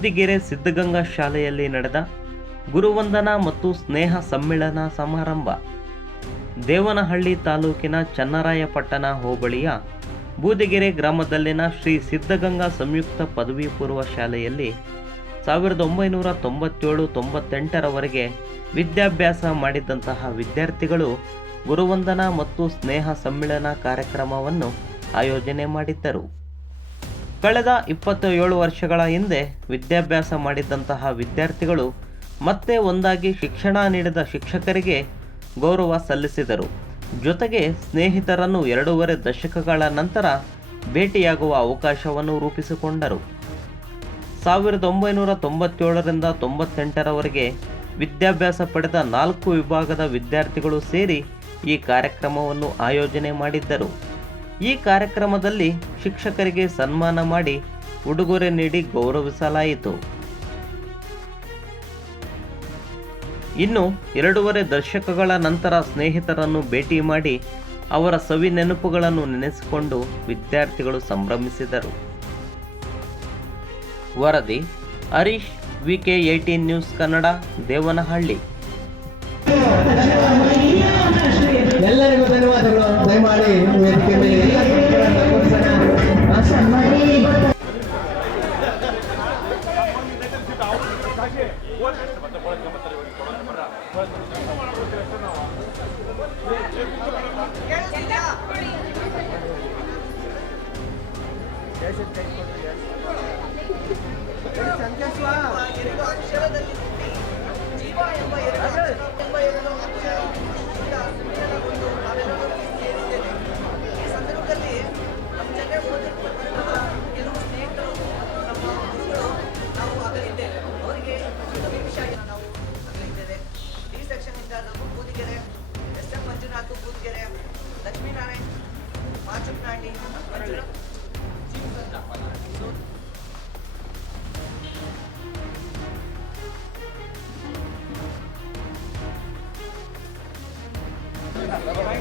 ಬೂದಿಗೆರೆ ಸಿದ್ಧಗಂಗಾ ಶಾಲೆಯಲ್ಲಿ ನಡೆದ ಗುರುವಂದನಾ ಮತ್ತು ಸ್ನೇಹ ಸಮ್ಮೇಳನ ಸಮಾರಂಭ. ದೇವನಹಳ್ಳಿ ತಾಲೂಕಿನ ಚನ್ನರಾಯಪಟ್ಟಣ ಹೋಬಳಿಯ ಬೂದಿಗೆರೆ ಗ್ರಾಮದಲ್ಲಿನ ಶ್ರೀ ಸಿದ್ಧಗಂಗಾ ಸಂಯುಕ್ತ ಪದವಿ ಪೂರ್ವ ಶಾಲೆಯಲ್ಲಿ ಸಾವಿರದ ಒಂಬೈನೂರ ತೊಂಬತ್ತೇಳು ತೊಂಬತ್ತೆಂಟರವರೆಗೆ ವಿದ್ಯಾಭ್ಯಾಸ ಮಾಡಿದಂತಹ ವಿದ್ಯಾರ್ಥಿಗಳು ಗುರುವಂದನ ಮತ್ತು ಸ್ನೇಹ ಸಮ್ಮೇಳನ ಕಾರ್ಯಕ್ರಮವನ್ನು ಆಯೋಜನೆ ಮಾಡಿದ್ದರು. ಕಳೆದ ಇಪ್ಪತ್ತ ಏಳು ವರ್ಷಗಳ ಹಿಂದೆ ವಿದ್ಯಾಭ್ಯಾಸ ಮಾಡಿದಂತಹ ವಿದ್ಯಾರ್ಥಿಗಳು ಮತ್ತೆ ಒಂದಾಗಿ ಶಿಕ್ಷಣ ನೀಡಿದ ಶಿಕ್ಷಕರಿಗೆ ಗೌರವ ಸಲ್ಲಿಸಿದರು. ಜೊತೆಗೆ ಸ್ನೇಹಿತರನ್ನು ಎರಡೂವರೆ ದಶಕಗಳ ನಂತರ ಭೇಟಿಯಾಗುವ ಅವಕಾಶವನ್ನು ರೂಪಿಸಿಕೊಂಡರು. ಸಾವಿರದ ಒಂಬೈನೂರ ತೊಂಬತ್ತೇಳರಿಂದ ತೊಂಬತ್ತೆಂಟರವರೆಗೆ ವಿದ್ಯಾಭ್ಯಾಸ ಪಡೆದ ನಾಲ್ಕು ವಿಭಾಗದ ವಿದ್ಯಾರ್ಥಿಗಳು ಸೇರಿ ಈ ಕಾರ್ಯಕ್ರಮವನ್ನು ಆಯೋಜನೆ ಮಾಡಿದ್ದರು. ಈ ಕಾರ್ಯಕ್ರಮದಲ್ಲಿ ಶಿಕ್ಷಕರಿಗೆ ಸನ್ಮಾನ ಮಾಡಿ ಉಡುಗೊರೆ ನೀಡಿ ಗೌರವಿಸಲಾಯಿತು. ಇನ್ನು ಎರಡೂವರೆ ದಶಕಗಳ ನಂತರ ಸ್ನೇಹಿತರನ್ನು ಭೇಟಿ ಮಾಡಿ ಅವರ ಸವಿ ನೆನಪುಗಳನ್ನು ನೆನೆಸಿಕೊಂಡು ವಿದ್ಯಾರ್ಥಿಗಳು ಸಂಭ್ರಮಿಸಿದರು. ವರದಿ, Harish, V K eighteen news Kannada, Devanahalli. ಜೀವ ಎಂಬ ಎರಡು ಅಕ್ಷರ- ಎಂಬ ಎರಡು ಅಕ್ಷರ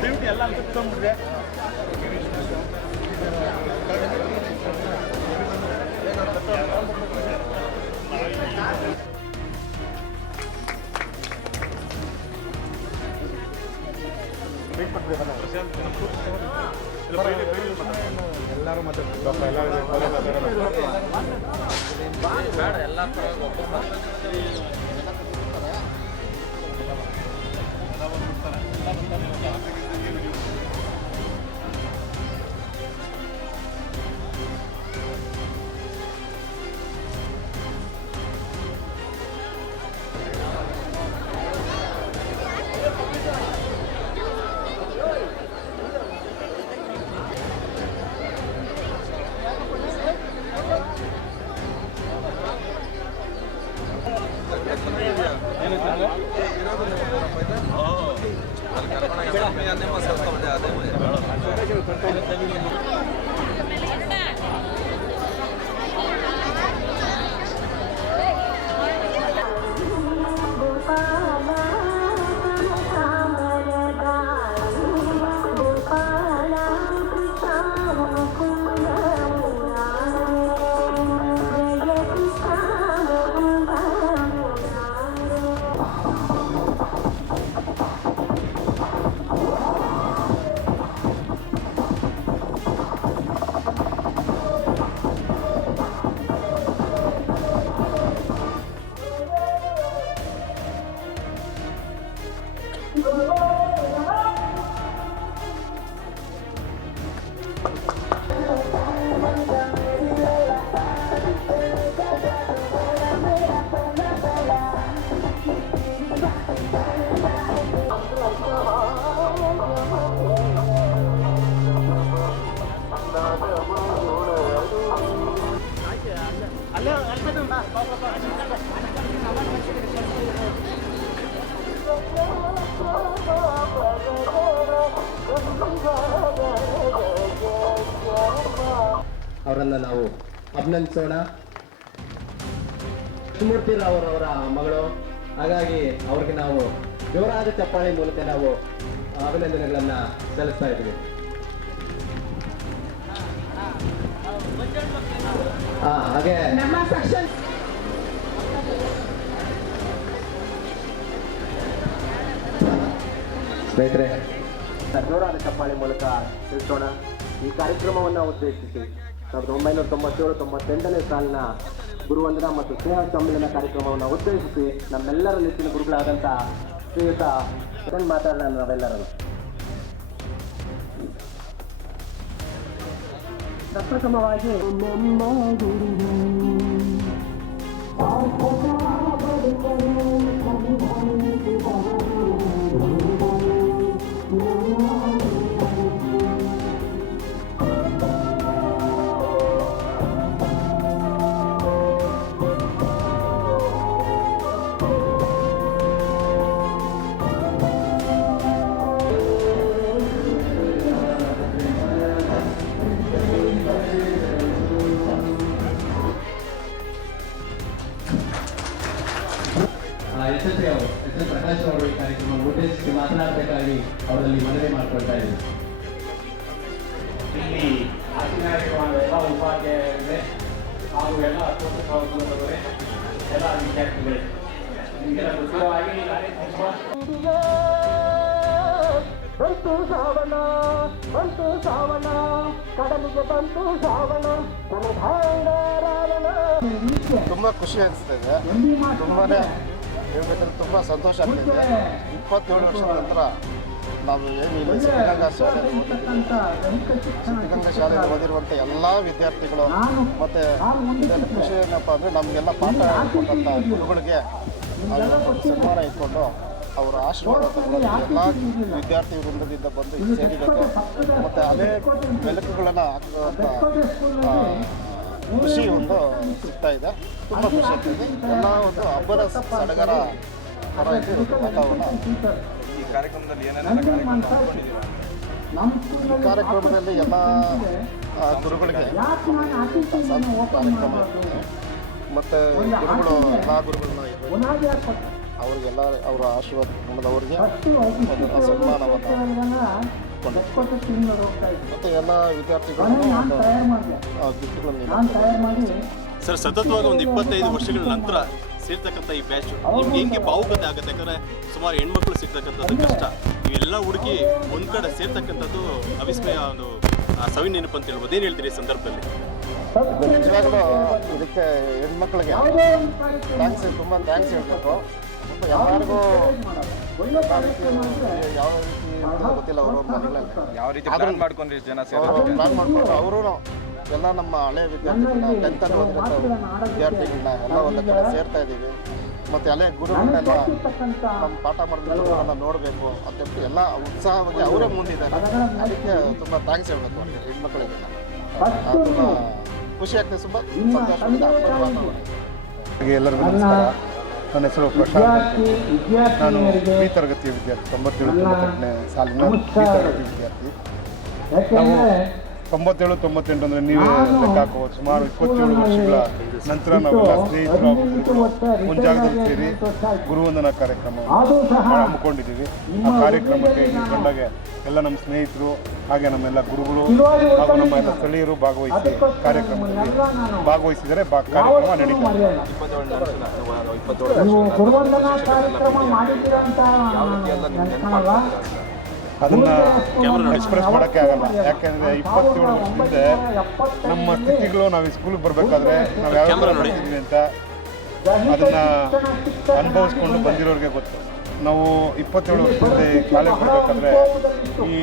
ಡ್ಯೂಟಿ ಎಲ್ಲ ಕುತ್ಕೊಂಡ್ಬಿಟ್ರೆ. ಎಲ್ಲರೂ ಮತ್ತೆ ಮಾತಾಡ್ತಾರೆ ಎಲ್ಲರೂ ಬೇಡ ಎಲ್ಲ Yeah. Yeah, demo, demo, demo. ಅವರನ್ನ ನಾವು ಅಭಿನಂದಿಸೋಣ. ಶಿವಮೂರ್ತಿ ರಾವ್ ಅವರ ಮಗಳು. ಹಾಗಾಗಿ ಅವ್ರಿಗೆ ನಾವು ಜೋರಾದ ಚಪ್ಪಾಳೆ ಮೂಲಕ ನಾವು ಅಭಿನಂದನೆಗಳನ್ನು ಸಲ್ಲಿಸ್ತಾ ಇದ್ದೀವಿ. ಹಾಗೆ. ನಮ್ಮ ಸೆಕ್ಷನ್ ಸ್ನೇಹಿತರೆ. ಜೋರಾದ ಚಪ್ಪಾಳೆ ಮೂಲಕ ತಿಳಿಸೋಣ ಈ ಕಾರ್ಯಕ್ರಮವನ್ನು ಉದ್ದೇಶಿಸಿ ಸಾವಿರದ ಒಂಬೈನೂರ ತೊಂಬತ್ತೇಳು ತೊಂಬತ್ತೆಂಟನೇ ಸಾಲಿನ ಗುರುವಂದನ ಮತ್ತು ಸ್ನೇಹ ಸಮ್ಮೇಳನ ಕಾರ್ಯಕ್ರಮವನ್ನು ಉದ್ದೇಶಿಸಿ ನಮ್ಮೆಲ್ಲರ ನೆಚ್ಚಿನ ಗುರುಗಳಾದಂಥ ಶ್ರೀಯುತ ಮಾತಾಡೋಣ ನಾವೆಲ್ಲರೂ. ಪ್ರಪ್ರಥಮವಾಗಿ ಎಸ್ ಎಸ್ ಅವರು ಎಸ್ ಎಸ್ ಪ್ರಕಾಶ್ ಅವರು ಈ ಕಾರ್ಯಕ್ರಮ ಉದ್ದೇಶಿಸಿ ಮಾತನಾಡಬೇಕಾಗಿ ಅವರಲ್ಲಿ ಮನವಿ ಮಾಡಿಕೊಳ್ತಾ ಇದ್ದೀನಿ ಇಲ್ಲಿ ಎಲ್ಲ ಉಪಾಧ್ಯಾಯರೇ ಹಾಗೂ ಎಲ್ಲ ಪೋಷಕರವರೇ ಎಲ್ಲ ವಿದ್ಯಾರ್ಥಿಗಳೇ ನಿಮಗೆಲ್ಲ ಮುಖ್ಯವಾಗಿ ಬಂತು ಸಾವನ ಬಂತು ಸಾವನ ಕಡಲಿಗೆ ಬಂತು ಸಾವನ ರಾವಣ. ತುಂಬ ಖುಷಿ ಅನಿಸ್ತಾ ಇದೆ ತುಂಬಾನೇ ಹೇಳ್ಬೇಕಂದ್ರೆ ತುಂಬ ಸಂತೋಷ ಆಗ್ತಿದೆ ಇಪ್ಪತ್ತೇಳು ವರ್ಷದ ನಂತರ ನಾವು ಏನು ಇಲ್ಲಿ ಸಿದ್ಧಗಂಗಾ ಶಾಲೆಯಲ್ಲಿ ಸಿದ್ಧಗಂಗಾ ಶಾಲೆಯಲ್ಲಿ ಓದಿರುವಂಥ ಎಲ್ಲ ವಿದ್ಯಾರ್ಥಿಗಳು ಮತ್ತು ಇದರಲ್ಲಿ ಖುಷಿ ಏನಪ್ಪ ಅಂದರೆ ನಮಗೆಲ್ಲ ಪಾಠ ಹೇಳ್ಕೊಟ್ಟಂಥ ಗುರುಗಳಿಗೆ ಸನ್ಮಾನ ಇಟ್ಕೊಂಡು ಅವರ ಆಶೀರ್ವಾದ ಎಲ್ಲ ವಿದ್ಯಾರ್ಥಿ ವೃಂದದಿಂದ ಬಂದು ಇಲ್ಲಿ ಮತ್ತೆ ಮತ್ತು ಅದೇ ಬೆಳಕುಗಳನ್ನು ಹಾಕುವಂಥ ಖುಷಿ ಒಂದು ಸಿಗ್ತಾ ಇದೆ. ತುಂಬ ಖುಷಿ ಆಗ್ತಿದೆ ಎಲ್ಲ ಒಂದು ಹಬ್ಬದ ಸಡಗರ ವಾತಾವರಣ. ಈ ಕಾರ್ಯಕ್ರಮದಲ್ಲಿ ಏನೇನೆಲ್ಲ ಕಾರ್ಯಕ್ರಮ ಈ ಕಾರ್ಯಕ್ರಮದಲ್ಲಿ ಎಲ್ಲ ಗುರುಗಳಿಗೆ ಕಾರ್ಯಕ್ರಮ ಮತ್ತು ಗುರುಗಳು ಎಲ್ಲ ಗುರುಗಳನ್ನ. ಅವ್ರಿಗೆಲ್ಲ ಅವರ ಆಶೀರ್ವಾದ ಒಂದು ಸನ್ಮಾನವನ್ನು ಮತ್ತು ಎಲ್ಲ ವಿದ್ಯಾರ್ಥಿಗಳು ಸರ್ ಸತತವಾಗಿ ಒಂದು ಇಪ್ಪತ್ತೈದು ವರ್ಷಗಳ ನಂತರ ಸೇರ್ತಕ್ಕಂಥ ಈ ಬ್ಯಾಚ್ ನಿಮ್ಗೆ ಹೆಂಗೆ ಭಾವುಕತೆ ಆಗುತ್ತೆ? ಯಾಕಂದ್ರೆ ಸುಮಾರು ಹೆಣ್ಮಕ್ಳು ಸಿಗ್ತಕ್ಕಂಥದ್ದು ಕಷ್ಟ. ಇವೆಲ್ಲ ಹುಡುಗಿ ಒಂದ್ ಕಡೆ ಸೇರ್ತಕ್ಕಂಥದ್ದು ಅವಿಸ್ಮಯ ಒಂದು ಆ, ಸವಿ ನೆನಪು ಅಂತ ಹೇಳ್ಬೋದು. ಏನು ಹೇಳ್ತೀರಿ ಈ ಸಂದರ್ಭದಲ್ಲಿ? ನಿಜವಾಗ್ಲೂ ಇದಕ್ಕೆ ಹೆಣ್ಮಕ್ಳಿಗೆ ಥ್ಯಾಂಕ್ಸ್ ತುಂಬ ಥ್ಯಾಂಕ್ಸ್ ಹೇಳ್ಬೇಕು. ಯಾರಿಗೂ ಯಾವ ರೀತಿ ಗೊತ್ತಿಲ್ಲ ಅವ್ರವ್ರ ಮನೆಗಳಲ್ಲಿ. ಯಾವ ರೀತಿ ಪ್ಲಾನ್ ಮಾಡ್ಕೊಂಡ್ರಿ ಜನ ಸೇರಿ? ಪ್ಲಾನ್ ಮಾಡ್ಕೊಂಡು ಅವರು ಎಲ್ಲ ನಮ್ಮ ಹಳೆ ವಿದ್ಯಾರ್ಥಿಗಳನ್ನ ಟೆಂತ್ ಓದಿರೋ ವಿದ್ಯಾರ್ಥಿಗಳನ್ನ ಎಲ್ಲ ಒಂದು ಕಡೆ ಸೇರ್ತಾ ಇದ್ದೀವಿ. ಮತ್ತು ಹಳೆ ಗುರುಗಳನ್ನೆಲ್ಲ ನಮ್ಮ ಪಾಠ ಮಾಡಿದ್ರೆಲ್ಲ ನೋಡಬೇಕು. ಅಂತ ಎಲ್ಲ ಉತ್ಸಾಹವಾಗಿ ಅವರೇ ಮುಂದಿದ್ದಾರೆ. ಅದಕ್ಕೆ ತುಂಬ ಥ್ಯಾಂಕ್ಸ್ ಹೇಳಬೇಕು ಹೆಣ್ಮಕ್ಳಿಗೆ ತುಂಬ ಖುಷಿ ಆಗ್ತದೆ ತುಂಬ ಹಾಗೆ ಎಲ್ಲರಿಗೂ ನಮಸ್ಕಾರ. ನನ್ನ ಹೆಸರು ಪ್ರಶಾಂತ್. ನಾನು ಬಿ ತರಗತಿ ವಿದ್ಯಾರ್ಥಿ ತೊಂಬತ್ತೇಳು ತೊಂಬತ್ತೆಂಟನೇ ಸಾಲಿನ ಬಿ ತರಗತಿ ವಿದ್ಯಾರ್ಥಿ ನಾವು ತೊಂಬತ್ತೇಳು ತೊಂಬತ್ತೆಂಟು ಅಂದರೆ ನೀವೇ ಲೆಕ್ಕ ಹಾಕೋಬೋದು. ಸುಮಾರು ಇಪ್ಪತ್ತೇಳು ವರ್ಷಗಳ ನಂತರ ನಾವೆಲ್ಲ ಸ್ನೇಹಿತರು ಒಂದು ಜಾಗದಲ್ಲಿ ಸೇರಿ ಗುರುವಂದನಾ ಕಾರ್ಯಕ್ರಮ ಹಮ್ಮಿಕೊಂಡಿದ್ದೀವಿ ಆ ಕಾರ್ಯಕ್ರಮಕ್ಕೆ ಕಂಡಾಗೆ ಬಂದಾಗೆ ಎಲ್ಲ ನಮ್ಮ ಸ್ನೇಹಿತರು ಹಾಗೆ ನಮ್ಮೆಲ್ಲ ಗುರುಗಳು ಹಾಗೂ ನಮ್ಮ ಎಲ್ಲ ಸ್ಥಳೀಯರು ಭಾಗವಹಿಸಿ ಕಾರ್ಯಕ್ರಮದಲ್ಲಿ ಭಾಗವಹಿಸಿದರೆ ಬಾ ಕಾರ್ಯಕ್ರಮ ನಡೀತಾ ಇದೆ ಇಪ್ಪತ್ತೇಳು ವರ್ಷದ ಇಪ್ಪತ್ತೇಳು ಅದನ್ನ ಎಕ್ಸ್ಪ್ರೆಸ್ ಮಾಡೋಕ್ಕೆ ಆಗಲ್ಲ. ಯಾಕಂದ್ರೆ ಇಪ್ಪತ್ತೇಳು ವರ್ಷದಿಂದ ನಮ್ಮ ಸ್ಥಿತಿಗಳು ನಾವು ಈ ಸ್ಕೂಲಿಗೆ ಬರಬೇಕಾದ್ರೆ ನಾವು ಯಾವ ಥರ ನೋಡಿದ್ದೀವಿ ಅಂತ ಅದನ್ನ ಅನುಭವಿಸ್ಕೊಂಡು ಬಂದಿರೋರಿಗೆ ಗೊತ್ತು. ನಾವು ಇಪ್ಪತ್ತೇಳು ವರ್ಷದಿಂದ ಈ ಶಾಲೆಗೆ ಬರಬೇಕಾದ್ರೆ ಈ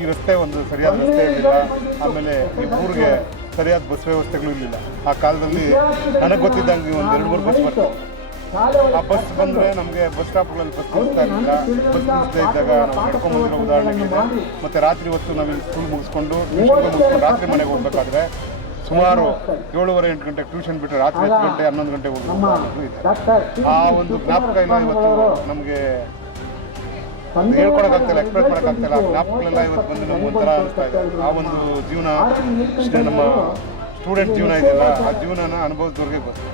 ಈ ರಸ್ತೆ ಒಂದು ಸರಿಯಾದ ರಸ್ತೆ ಇರಲಿಲ್ಲ. ಆಮೇಲೆ ಈ ಊರಿಗೆ ಸರಿಯಾದ ಬಸ್ ವ್ಯವಸ್ಥೆಗಳು ಇರಲಿಲ್ಲ. ಆ ಕಾಲದಲ್ಲಿ ನನಗೆ ಗೊತ್ತಿದ್ದಂಗೆ ಒಂದು ಎರಡು ಮೂರು ಬಸ್ ಬರ್ತವೆ ಆ ಬಸ್ ಬಂದರೆ ನಮಗೆ ಬಸ್ ಸ್ಟಾಪ್ಗಳಲ್ಲಿ ಬಸ್ ನಿಲ್ಲಿಸ್ತಾ ಇರಲಿಲ್ಲ. ಬಸ್ ಮುಗಿಸ್ತಾ ಇದ್ದಾಗ ನಾವು ನಡ್ಕೊಂಬಂದಿರೋ ಉದಾಹರಣೆಗಳಿದೆ ಮತ್ತು ರಾತ್ರಿ ಹೊತ್ತು ನಾವು ಸ್ಕೂಲ್ ಮುಗಿಸ್ಕೊಂಡು ಟ್ಯೂಷನ್ಗೆ ಮುಗಿಸ್ಕೊಂಡು ರಾತ್ರಿ ಮನೆಗೆ ಹೋಗ್ಬೇಕಾದ್ರೆ ಸುಮಾರು ಏಳುವರೆ ಎಂಟು ಗಂಟೆ ಟ್ಯೂಷನ್ ಬಿಟ್ಟು ರಾತ್ರಿ ಹತ್ತು ಗಂಟೆ ಹನ್ನೊಂದು ಗಂಟೆ ಹೋಗಿ ಇದೆ ಆ ಒಂದು ಜ್ಞಾಪಕ ಎಲ್ಲ ಇವತ್ತು ನಮಗೆ. ಹೇಳ್ಕೊಳಕ್ಕಾಗ್ತಿಲ್ಲ ಎಕ್ಸ್ಪ್ರೆಸ್ ಮಾಡೋಕ್ಕಾಗ್ತಿಲ್ಲ ಆ ಜ್ಞಾಪಕಗಳೆಲ್ಲ ಇವತ್ತು ಬಂದು ನಮ್ಗೆ ಒಂಥರ ಅನಿಸ್ತಾ ಇದೆ. ಆ ಒಂದು ಜೀವನ ಇಷ್ಟೇ ನಮ್ಮ ಸ್ಟೂಡೆಂಟ್ ಜೀವನ ಇದೆಯಲ್ಲ ಆ ಜೀವನನ ಅನುಭವಿಸಿದವ್ರಿಗೆ ಗೊತ್ತು.